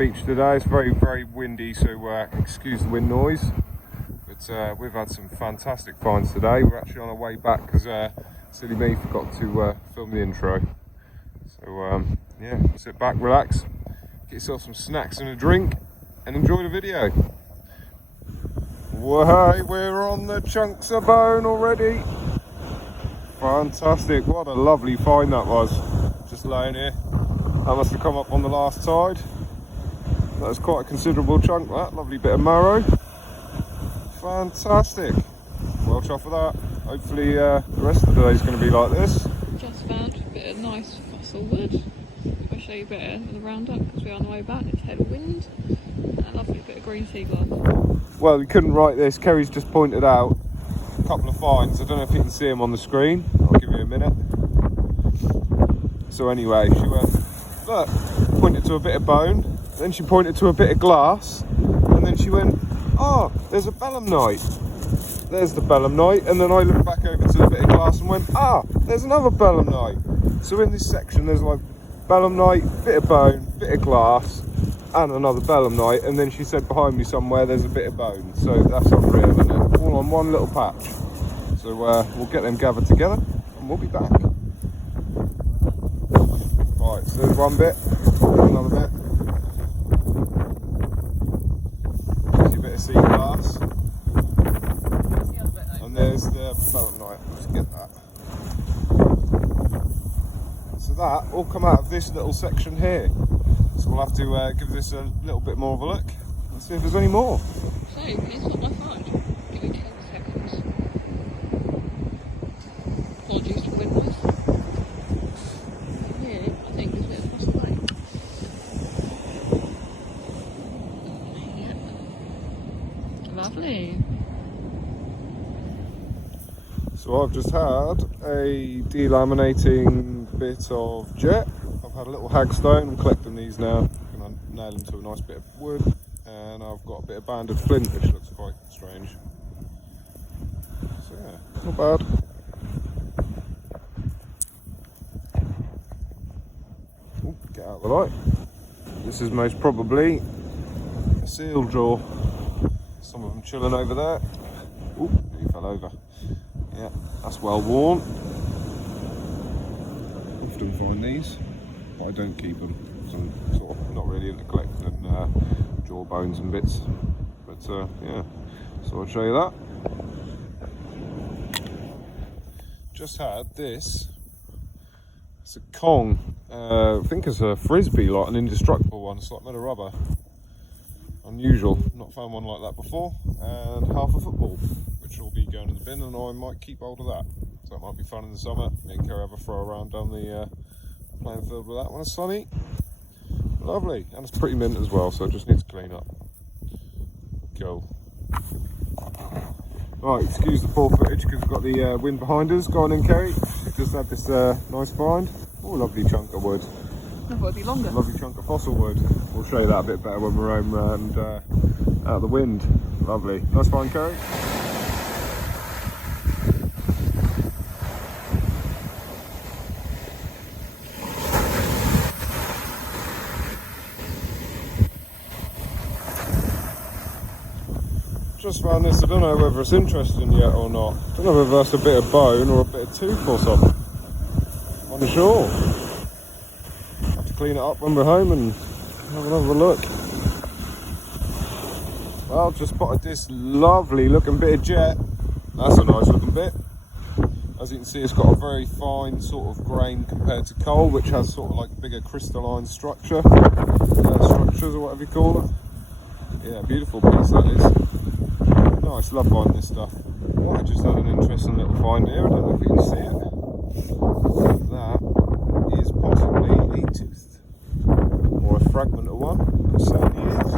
beach today. It's very, very windy, so excuse the wind noise. But we've had some fantastic finds today. We're actually on our way back because silly me forgot to film the intro. So yeah, sit back, relax, get yourself some snacks and a drink, and enjoy the video. Whoa, we're on the chunks of bone already. Fantastic, what a lovely find that was. Just laying here. That must have come up on the last tide. That was quite a considerable chunk, that. Lovely bit of marrow. Fantastic. Well chuffed for that. Hopefully the rest of the day is going to be like this. Just found a bit of nice fossil wood. I'll show you better with the roundup because we're on the way back. It's head of wind. And a lovely bit of green sea glass. Well, we couldn't write this. Kerry's just pointed out a couple of finds. I don't know if you can see them on the screen. I'll give you a minute. So anyway, she went, look, pointed to a bit of bone, then she pointed to a bit of glass, and then she went, oh, there's a belemnite. There's the belemnite, and then I looked back over to the bit of glass and went, ah, there's another belemnite. So in this section there's like belemnite, bit of bone, bit of glass, and another belemnite, and then she said behind me somewhere there's a bit of bone. So that's unreal, isn't it? All on one little patch. So we'll get them gathered together and we'll be back. Right, so there's one bit, another bit. There's your bit of sea glass. And there's the belemnite. Let's get that. So that all come out of this little section here. So we'll have to give this a little bit more of a look and see if there's any more. So, here's what I found. Give me 10 seconds. Apologies for wind noise. Here, I think there's a bit of fossil bone. Yep. Lovely. So I've just had a delaminating bit of jet. I've had a little hagstone. I'm collecting these now. I'm going to nail them to a nice bit of wood. And I've got a bit of banded flint, which looks quite strange. So yeah, not bad. Ooh, get out of the light. This is most probably a seal jaw. Some of them chilling over there. Ooh, he fell over. Yeah, that's well worn. Often find these, but I don't keep them because I'm sort of not really into collecting jaw bones and bits. But yeah, so I'll show you that. Just had this. It's a Kong. I think it's a frisbee, like an indestructible one. It's like made of rubber. Unusual. Not found one like that before. And half a football, which will be going in the bin, and I might keep hold of that. So it might be fun in the summer. Me and Kerry have a throw around down the playing field with that when it's sunny. Lovely, and it's pretty mint as well, so it just needs to clean up. Go. Right, excuse the poor footage because we've got the wind behind us. Go on in, Kerry. Just had this nice find. Oh, lovely chunk of wood. I've got to be longer. Lovely chunk of fossil wood. We'll show you that a bit better when we're home and out of the wind. Lovely. Nice find, Kerry. Just found this. I don't know whether it's interesting yet or not. I don't know whether that's a bit of bone or a bit of tooth or something. Unsure. Have to clean it up when we're home and have another look. Well, I've just spotted this lovely looking bit of jet. That's a nice looking bit. As you can see, it's got a very fine sort of grain compared to coal, which has sort of like bigger crystalline structures or whatever you call it. Yeah, beautiful piece that is. Nice, love finding this stuff. Oh, I just had an interesting little find here. I don't know if you can see it. That is possibly a tooth or a fragment of one. It certainly is.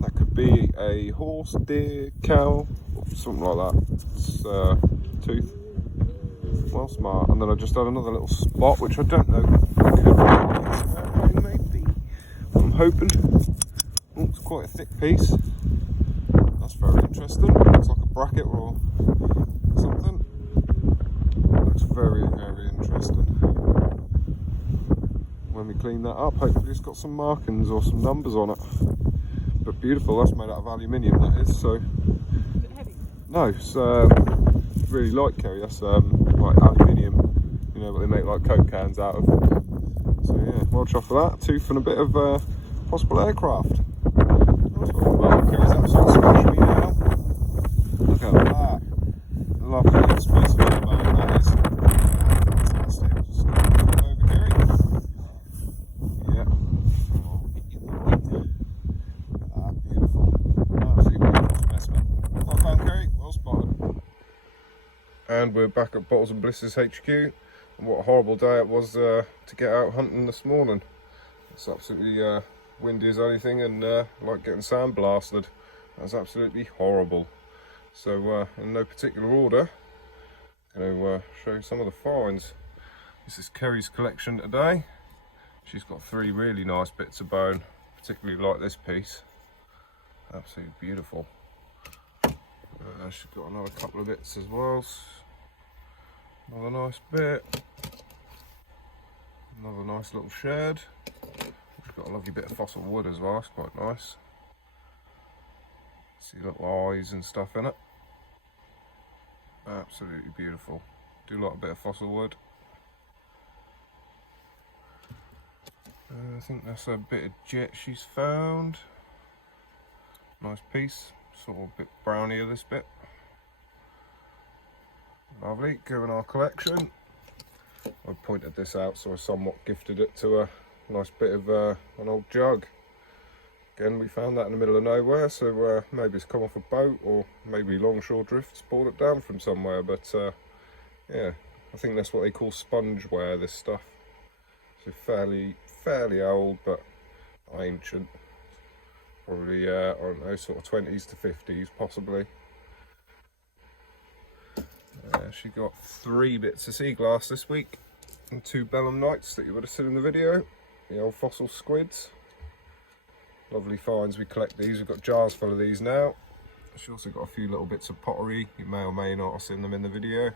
That could be a horse, deer, cow, or something like that. It's tooth. Well, smart. And then I just had another little spot, which I don't know. Could be, maybe. I'm hoping. Oh, it's quite a thick piece. That's very interesting. Looks like a bracket or something. Looks very, very interesting. when we clean that up, hopefully it's got some markings or some numbers on it. But beautiful, that's made out of aluminium, that is. So Is it heavy? no, it's really light, Kerry. That's like aluminium, you know, what they make like Coke cans out of. So yeah, well chuffed for that. Tooth and a bit of possible aircraft. Well, Kerry's absolutely smashing me now. Look at that. Lovely specimen of bone that is. Fantastic. Just come over, Kerry. Yeah. Ah, beautiful. Absolutely beautiful specimen. Well done, Kerry. Well spotted. And we're back at Bottles and Blisters HQ. And what a horrible day it was to get out hunting this morning. It's absolutely windy as anything, and like getting sandblasted. That's absolutely horrible. So in no particular order, I'm going to show you some of the finds. This is Kerry's collection today. She's got 3 really nice bits of bone, particularly like this piece. Absolutely beautiful. She's got another couple of bits as well. Another nice bit. Another nice little shed. She's got a lovely bit of fossil wood as well, it's quite nice. See little eyes and stuff in it. Absolutely beautiful. Do like a bit of fossil wood. I think that's a bit of jet she's found. Nice piece, sort of a bit brownier this bit. Lovely, go in our collection. I pointed this out, so I somewhat gifted it to a nice bit of an old jug. Again, we found that in the middle of nowhere, so maybe it's come off a boat, or maybe longshore drifts brought it down from somewhere. But yeah, I think that's what they call spongeware, this stuff. So fairly old, but ancient. Probably I don't know, sort of 20s to 50s possibly. She got 3 bits of sea glass this week and 2 belemnites that you would have seen in the video. The old fossil squids. Lovely finds. We collect these. We've got jars full of these now. She also got a few little bits of pottery. You may or may not have seen them in the video.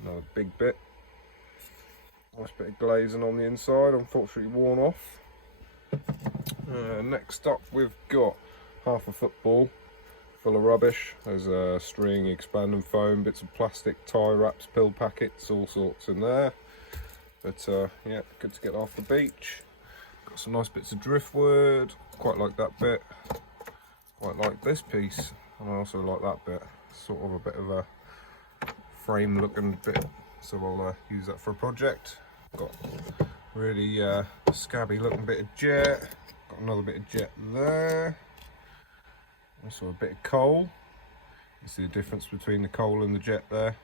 Another big bit. Nice bit of glazing on the inside, unfortunately worn off. Next up we've got half a football full of rubbish. There's a string, expanding foam, bits of plastic, tie wraps, pill packets, all sorts in there. But yeah, good to get off the beach. Got some nice bits of driftwood, quite like that bit. Quite like this piece, and I also like that bit. Sort of a bit of a frame looking bit, so I'll use that for a project. Got really scabby looking bit of jet. Got another bit of jet there. Also a bit of coal. You see the difference between the coal and the jet there.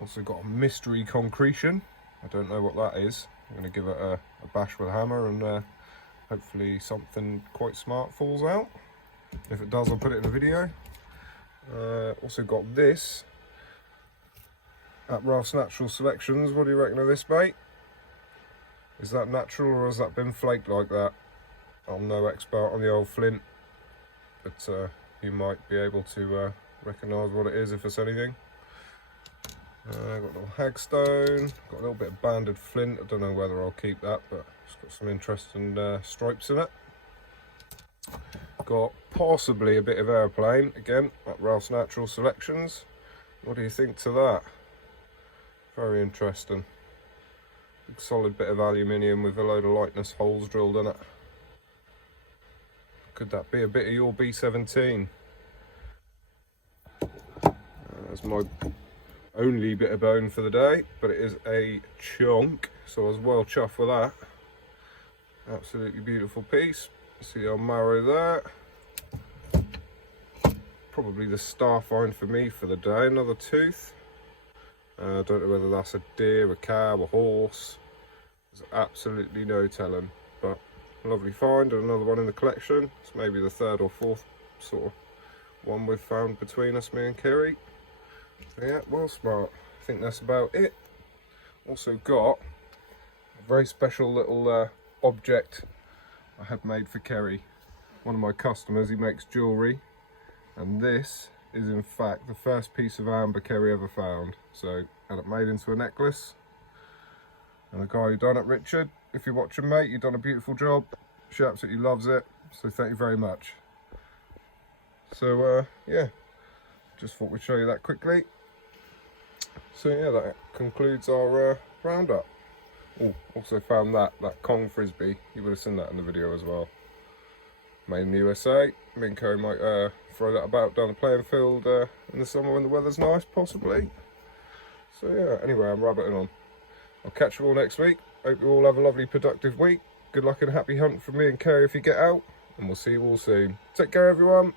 Also got a mystery concretion. I don't know what that is. I'm going to give it a bash with a hammer, and hopefully something quite smart falls out. If it does, I'll put it in the video. Also got this at Ralph's Natural Selections. What do you reckon of this bait? Is that natural, or has that been flaked like that? I'm no expert on the old flint, but you might be able to recognise what it is if it's anything. Got a little hagstone, got a little bit of banded flint. I don't know whether I'll keep that, but it's got some interesting stripes in it. Got possibly a bit of airplane, again, at Ralph's Natural Selections. What do you think to that? Very interesting. Big solid bit of aluminium with a load of lightness holes drilled in it. Could that be a bit of your B17? That's my only bit of bone for the day, but it is a chunk, so I was well chuffed with that. Absolutely beautiful piece. See our marrow there. Probably the star find for me for the day. Another tooth. I don't know whether that's a deer, a cow, a horse. There's absolutely no telling, but lovely find. And another one in the collection. It's maybe the 3rd or 4th sort of one we've found between us, me and Kerry. So yeah, well smart. I think that's about it. Also got a very special little object I had made for Kerry. One of my customers, he makes jewellery, and this is in fact the first piece of amber Kerry ever found. So had it made into a necklace. And the guy who done it, Richard, if you're watching, mate, you've done a beautiful job. She absolutely loves it, so thank you very much. So yeah, just thought we'd show you that quickly. So yeah, that concludes our roundup. Oh, also found that Kong frisbee. You would have seen that in the video as well. Made in the USA. Me and Kerry might throw that about down the playing field in the summer when the weather's nice, possibly. So yeah, anyway, I'm rabbiting on. I'll catch you all next week. Hope you all have a lovely, productive week. Good luck and happy hunt from me and Kerry if you get out. And we'll see you all soon. Take care, everyone.